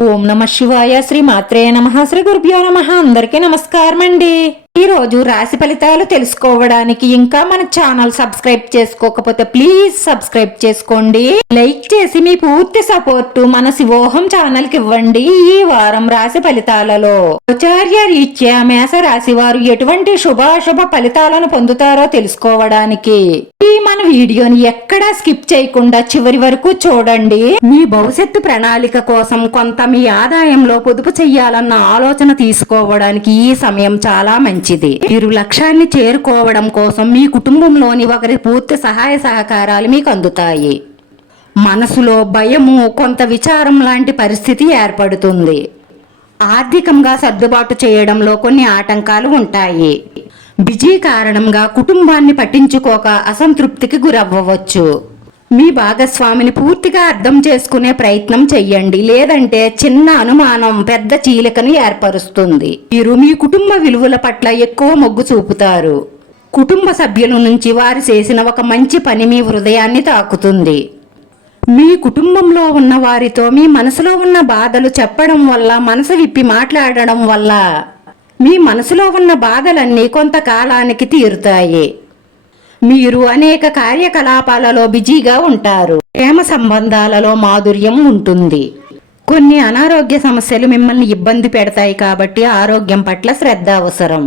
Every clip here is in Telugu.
ఓం నమ శివాయ. శ్రీ మాత్రే నమః. శ్రీ గురుభ్యో నమః. అందరికీ నమస్కారం అండి. ఈ రోజు రాశి ఫలితాలు తెలుసుకోవడానికి ఇంకా మన ఛానల్ సబ్స్క్రైబ్ చేసుకోకపోతే ప్లీజ్ సబ్స్క్రైబ్ చేసుకోండి. లైక్ చేసి మీ పూర్తి సపోర్టు మన శివోహం ఛానల్ కి ఇవ్వండి. ఈ వారం రాశి ఫలితాలలో ఆచార్య రీత్యా మేష రాశి వారు ఎటువంటి శుభాశుభ ఫలితాలను పొందుతారో తెలుసుకోవడానికి ఈ మన వీడియోని ఎక్కడా స్కిప్ చేయకుండా చివరి వరకు చూడండి. మీ భవిష్యత్తు ప్రణాళిక కోసం కొంత మీ ఆదాయంలో పొదుపు చెయ్యాలన్న ఆలోచన తీసుకోవడానికి ఈ సమయం చాలా మంచిది. మీరు లక్ష్యాన్ని చేరుకోవడం కోసం మీ కుటుంబంలోని ఒకరి పూర్తి సహాయ సహకారాలు మీకు అందుతాయి. మనసులో భయము, కొంత విచారం లాంటి పరిస్థితి ఏర్పడుతుంది. ఆర్థికంగా సర్దుబాటు చేయడంలో కొన్ని ఆటంకాలు ఉంటాయి. బిజీ కారణంగా కుటుంబాన్ని పట్టించుకోక అసంతృప్తికి గురవ్వవచ్చు. మీ భాగస్వామిని పూర్తిగా అర్థం చేసుకునే ప్రయత్నం చెయ్యండి, లేదంటే చిన్న అనుమానం పెద్ద చీలికను ఏర్పరుస్తుంది. మీరు మీ కుటుంబ విలువల పట్ల ఎక్కువ మొగ్గు చూపుతారు. కుటుంబ సభ్యుల నుంచి వారు చేసిన ఒక మంచి పని మీ హృదయాన్ని తాకుతుంది. మీ కుటుంబంలో ఉన్న వారితో మీ మనసులో ఉన్న బాధలు చెప్పడం వల్ల, మనసు విప్పి మాట్లాడడం వల్ల మీ మనసులో ఉన్న బాధలన్నీ కొంతకాలానికి తీరుతాయి. మీరు అనేక కార్యకలాపాలలో బిజీగా ఉంటారు. ప్రేమ సంబంధాలలో మాధుర్యం ఉంటుంది. కొన్ని అనారోగ్య సమస్యలు మిమ్మల్ని ఇబ్బంది పెడతాయి కాబట్టి ఆరోగ్యం పట్ల శ్రద్ధ అవసరం.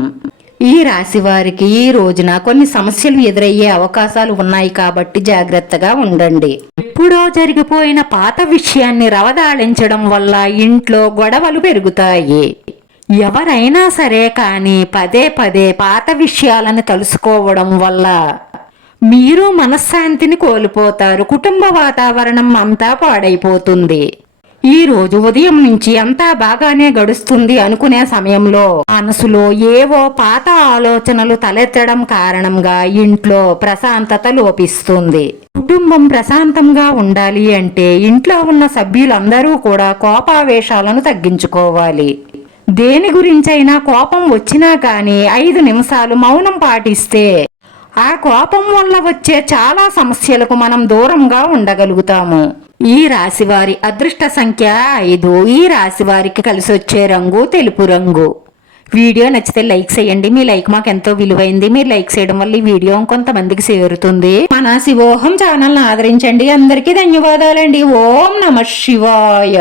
ఈ రాశి వారికి ఈ రోజున కొన్ని సమస్యలు ఎదురయ్యే అవకాశాలు ఉన్నాయి కాబట్టి జాగ్రత్తగా ఉండండి. ఎప్పుడో జరిగిపోయిన పాత విషయాన్ని రవదాళించడం వల్ల ఇంట్లో గొడవలు పెరుగుతాయి. ఎవరైనా సరే కానీ పదే పదే పాత విషయాలను తెలుసుకోవడం వల్ల మీరు మనశ్శాంతిని కోల్పోతారు. కుటుంబ వాతావరణం అంతా పాడైపోతుంది. ఈ రోజు ఉదయం నుంచి అంతా బాగానే గడుస్తుంది అనుకునే సమయంలో మనసులో ఏవో పాత ఆలోచనలు తలెత్తడం కారణంగా ఇంట్లో ప్రశాంతత లోపిస్తుంది. కుటుంబం ప్రశాంతంగా ఉండాలి అంటే ఇంట్లో ఉన్న సభ్యులందరూ కూడా కోపావేశాలను తగ్గించుకోవాలి. దేని గురించైనా కోపం వచ్చినా కానీ 5 నిమిషాలు మౌనం పాటిస్తే ఆ కోపం వల్ల వచ్చే చాలా సమస్యలకు మనం దూరంగా ఉండగలుగుతాము. ఈ రాశి వారి అదృష్ట సంఖ్య 5. ఈ రాశి వారికి కలిసి వచ్చే రంగు తెలుపు రంగు. వీడియో నచ్చితే లైక్ చేయండి. మీ లైక్ మాకు ఎంతో విలువైంది. మీరు లైక్ చేయడం వల్ల ఈ వీడియో కొంతమందికి చేరుతుంది. మన శివోహం ఛానల్ ఆదరించండి. అందరికీ ధన్యవాదాలండి. ఓం నమ శివాయ.